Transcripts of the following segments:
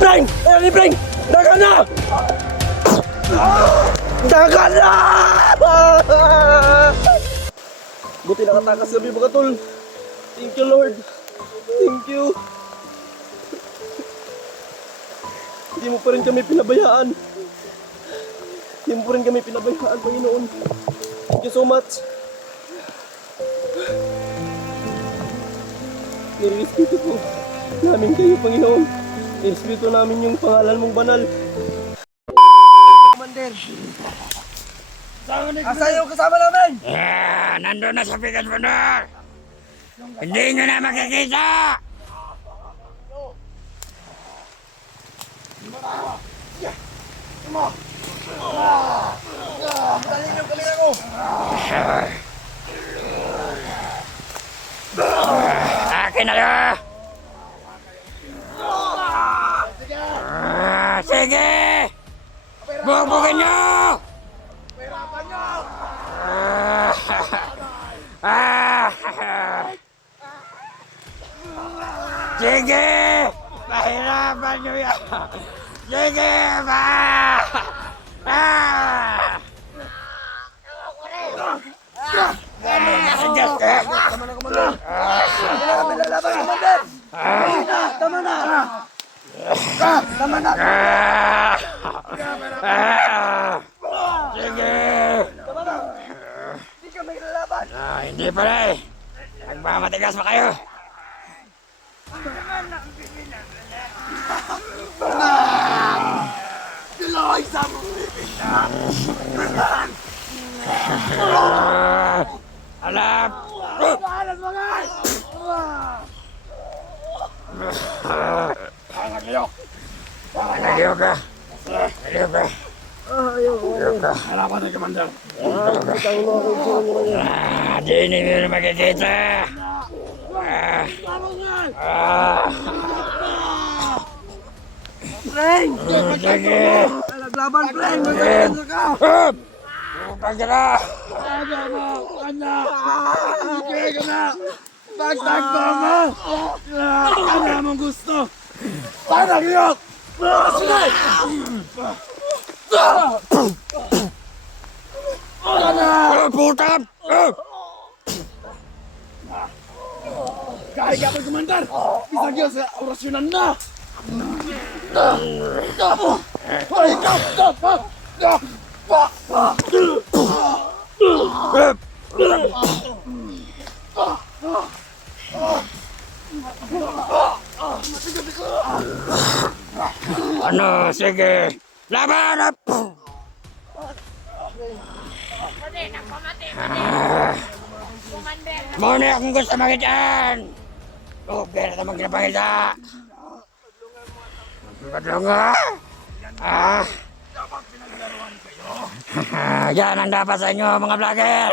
Breng! Ayan ni Breng! Dagan na! Dagan na! Buti nakatakas kami mga tol. Thank you Lord. Thank you. Hindi mo pa rin kami pinabayaan. Hindi mo pa rin kami pinabayaan, Panginoon. Thank you so much. Nire-respeto po namin kayo, Panginoon. Nire-respeto namin yung pangalan mong banal. Commander! Asa yung kasama namin? Nandun na sa pikas mo doon. Hindi nyo na makikita. Talin yung kalinga ko! Akin na yun. Sige! Bubugin nyo! Pahirapan nyo! Sige! Pahirapan nyo yan! Sige! Tama na, Commander! Hindi na kami lalaban, Commander! Tama na! Tama na! Sige! Tama na! Hindi kami lalaban! Hindi pala eh. Nagmamatigas pa kayo. Diloy sa mga Alap! alas mga! Nagaliw ka. Nagaliw ka. Harapan na, Commander! Di nyo na makikita. Frank! Sige. Naglaban, Frank! Magkakansya ka! Upag ka na. Ano mo? Ano? Sige ka na! Pagtagpo mo! Ano mong gusto? Paano giyok? Sige! Puta! Kahit ka pa, Commander! Bisag yun sa orasyonan na! Ay, Ano? Sige. Laban! Muna akong gusto makitaan. Pero naman kinapangita. Badlunga. Yan ang dapat sa inyo mga vlogger.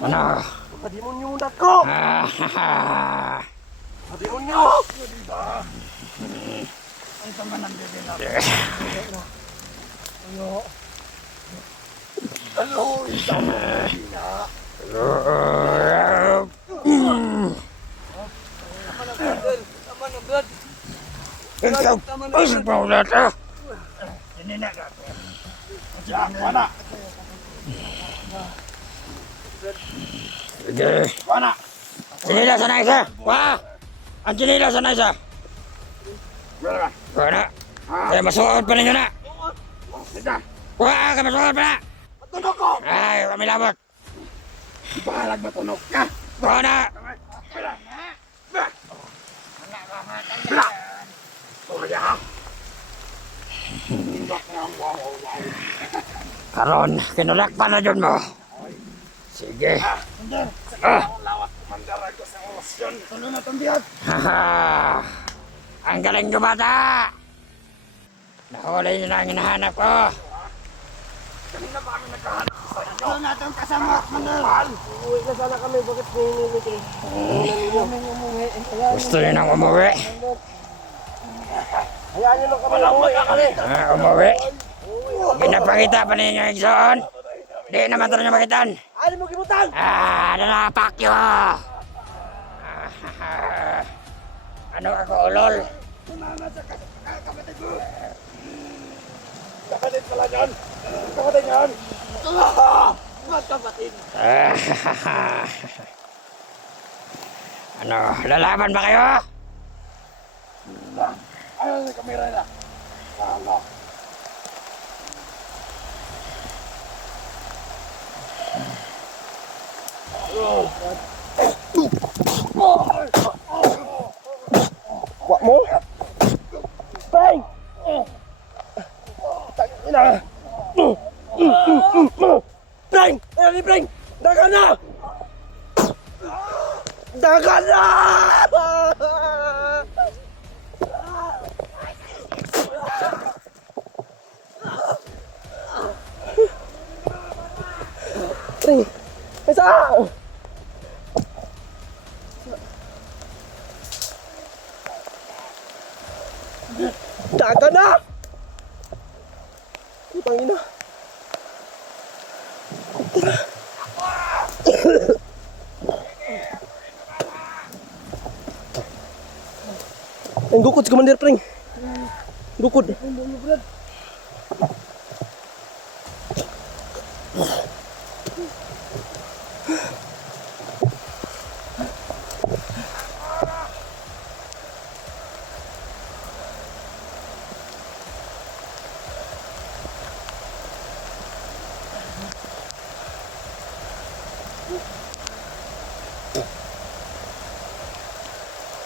Ano? Padimonyo mo dat ko! Padimonyo! Ang tama ng bebe natin. Ano? Isama na. Tama na, Brad. Ikaw, pasok pa ulit ha? Hindi na natin. Diyan, wala. Sige. Wala. Sinilas na isa. Wah! Ang sinilas na isa. Wala. Wala. Kaya masuot pa ninyo na. Ika. Wah! Kaya masuot pa na. Matunog ko! Ay, kami labot. Bahalag matunog ka. Wala na. Bla. Karon, kinulakpan na dyan mo. Sige. Ah. Haha. Ang galing nyo bata. Nahuli nyo na ang hinahanap ko. Uuwi na sana kami. Bakit hinihingi kayo? Gusto nyo nang umuwi? Hayaan nyo lang kami. Uuwi na kami. Umuwi? Ginapakita pa ninyo yung igsoon? Di naman tayo nyo makitan. Ano mo kimutan? Nalapak nyo! Ano ako, ulol? Kapatid pala yan. Kapatid yan. Kapatid. Ano, lalaban ba kayo? Ayaw na kamera na. Sana. Wak mo? Bang! Tangina! Bang! Ayan ni Bang! Dagan na! Dagan na! Bang! Isa! Dagan na! Putang ina. Ang gukod si Commander Pring. Gukod.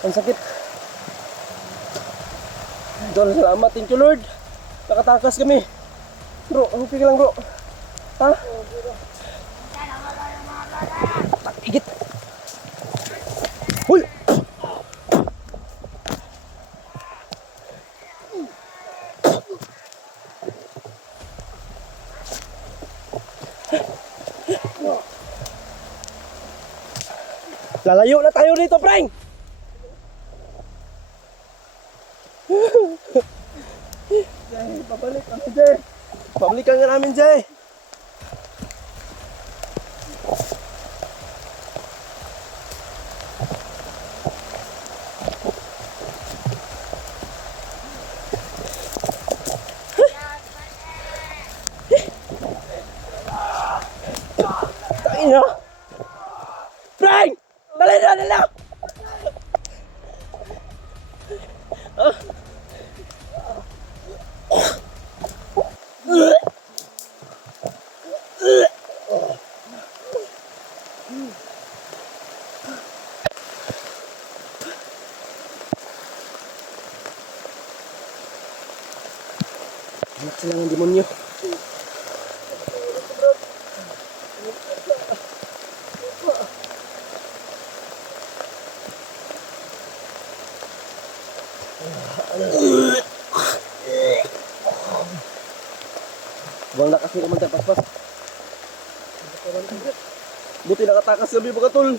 Ang sakit. Dol, salamat. Thank you, Lord. Nakatakas kami. Bro, okay ka lang, bro. Ha? Igit. Huy! Lalayo na tayo dito, Frank! Pabalik kami, Jay. Pabalikan ka namin, Jay. Ina. Frank! Dali na, dali na! Anak sila ng demonyo. Bang na kasi naman tapaspas. Buti nakatakas kami mga tol.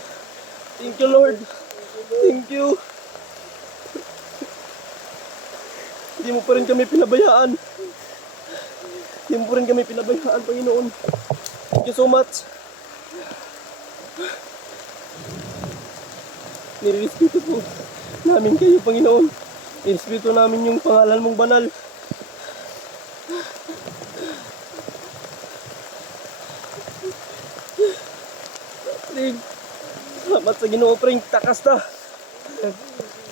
Thank you, Lord. Thank you. Hindi mo pa rin kami pinabayaan. Hindi mo pa rin kami pinabayaan, Panginoon. Thank you so much. Nirespeto po namin kayo, Panginoon. Nirespeto namin yung pangalan mong banal. Salamat sa Ginoo, Pring. Takas ta.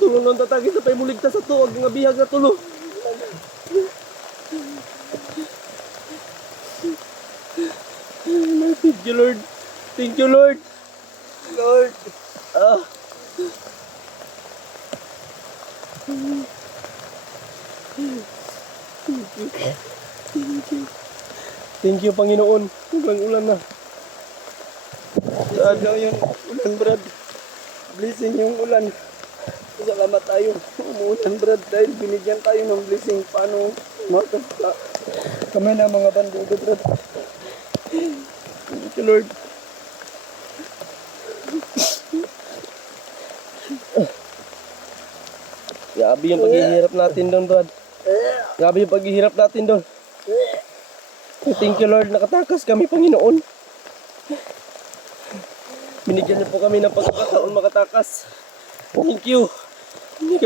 Tulong nang tatagis na pa'y muligtas sa tuwag nga bihag na tulo. Thank you, Lord. Thank you, Lord. Lord. Thank you, Panginoon. Sobrang ulan na. Blessing daw yung ulan, Brad. Blessing yung ulan. Salamat tayo. Umuulan, Brad, dahil binigyan tayo ng blessing. Paano kami na mga bandido, Brad. Thank you, Lord. Grabe yung paghihirap natin doon, Brad. Grabe yung paghihirap natin doon. Thank you, Lord. Nakatakas kami, Panginoon. Binigyan niyo po kami ng pagkakataon makatakas. Thank you. Hindi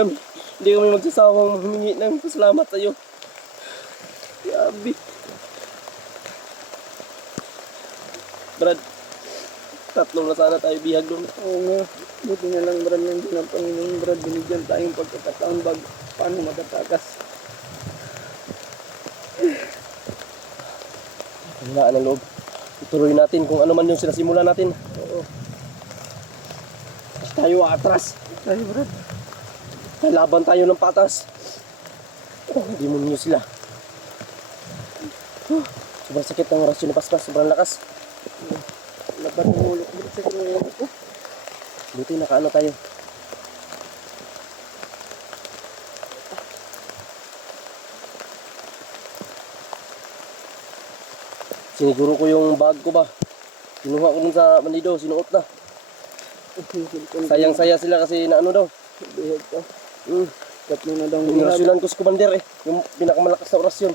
kami magsasawang humingi ng pasalamat sa iyo. Grabe. Brad, tatlo na sana tayo bihag doon. Oo nga. Buti na lang, Brad, nandiyan ang Panginoon, Brad. Binigyan tayong pagkakataon paano makatakas. Wala ng loob. Ituloy natin kung ano man yung sinasimula natin. Oo. Tayo atras. Tayo, Brad. Laban tayo ng patas. Hindi mo ninyo sila. Sobrang sakit ng orasyon ni Paspas. Sobrang lakas. Laban ng ulo ko, Brad, sa ulo ko. Buti nakaano tayo. Siniguro ko yung bag ko ba. Kinuha ko dun sa Mandido. Sinuot na. Sayang-saya sila kasi na ano daw. Bihag ka. Tatlo na daw Yung bihag. orasyonan ko sa commander eh. Yung pinakamalakas na orasyon.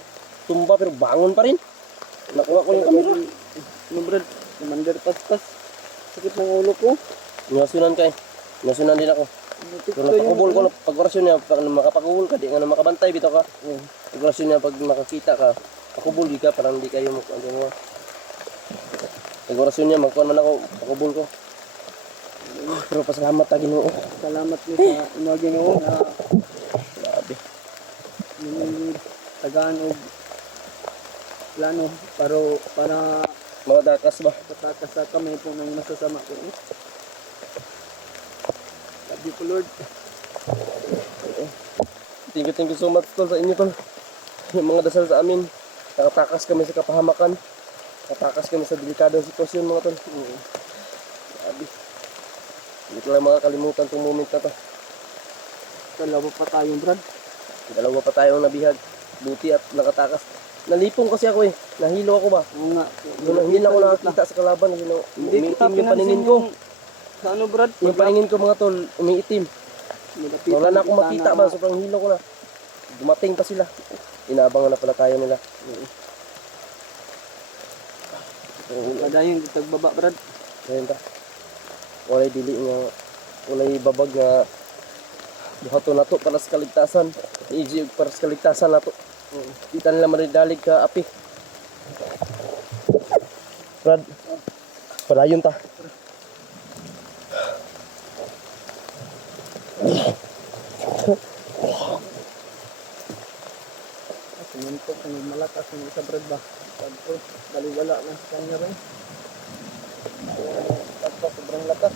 Tumba pero bangon pa rin. Nakuha ko yung camera. Ano, Brad? Commander Paspas. Sakit ng ulo ko. Inasyonan ka eh. Inasyonan din ako. Pero napakubol ko, pag orasyon niya, pag makapakubol ka, di nga na makabantay, bitaw ka. Pag orasyon niya, pag makakita ka, pakubol di ka, parang di kayo mo. Pag orasyon niya, magkuhan man ako, pakubol ko. Pero pasalamat na Ginoo. Salamat niyo sa mga Ginoo na Grabe. yung tagaan o plano para Mga dakas ba? patakas sa kami po ng masasama po. Love you po, Lord. Thank you so much tol sa inyo tol. Yung mga dasal sa amin. Nakatakas kami sa kapahamakan. Nakatakas kami sa delikadong sitwasyon mga tol. Grabe. Hindi ko lang makakalimutan itong moment na to. Dalawa pa tayo, Brad. Dalawa pa tayong nabihag. Buti at nakatakas. Nalipong kasi ako eh. Nahilo ako ba? Oo nga. Hindi na ako nakakita sa kalaban. Hindi kita Umiitim yung paningin ko. Sa ano, Brad? Yung paningin ko mga tol, umiitim. Wala na akong makita ba. Sobrang hilo ko na. Dumating pa sila. Inaabangan na pala tayo nila. Kadayong tagbaba, Brad. Ngayon ta. Walay dili nga. Walay babag nga. Buhato na to para sa kaligtasan. Easy para sa kaligtasan na to. Kita nila maridalig ka api. Brad. Padayon ta. Sumuntok ng malakas ng isa, Brad ba? Pagko, baliwala na sa kanya rin. Pagko, sobrang lakas.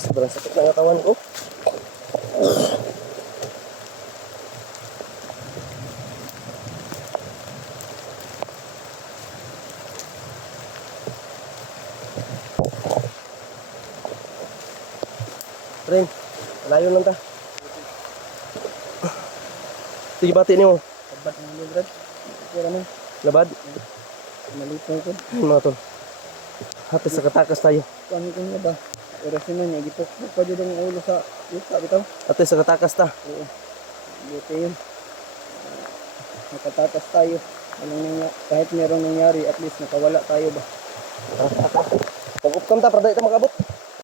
Sobrang sakit ng katawan ko. Ren, layo lang ta. Sige, bati niyo. Kabat ng ulo, Brad. Kaya naman, Labad. malipong ko. Mga tol. Hati sa katakas tayo. Kami ko nga ba? Orasyon na niya, gipok-pok pa dyan ang ulo sa lupa, bitaw. Hati sa katakas ta. Oo. Buti yun. Nakatatas tayo. Kahit merong nangyari, at least nakawala tayo ba? Pag-upkam ta, para dahil ta makabot.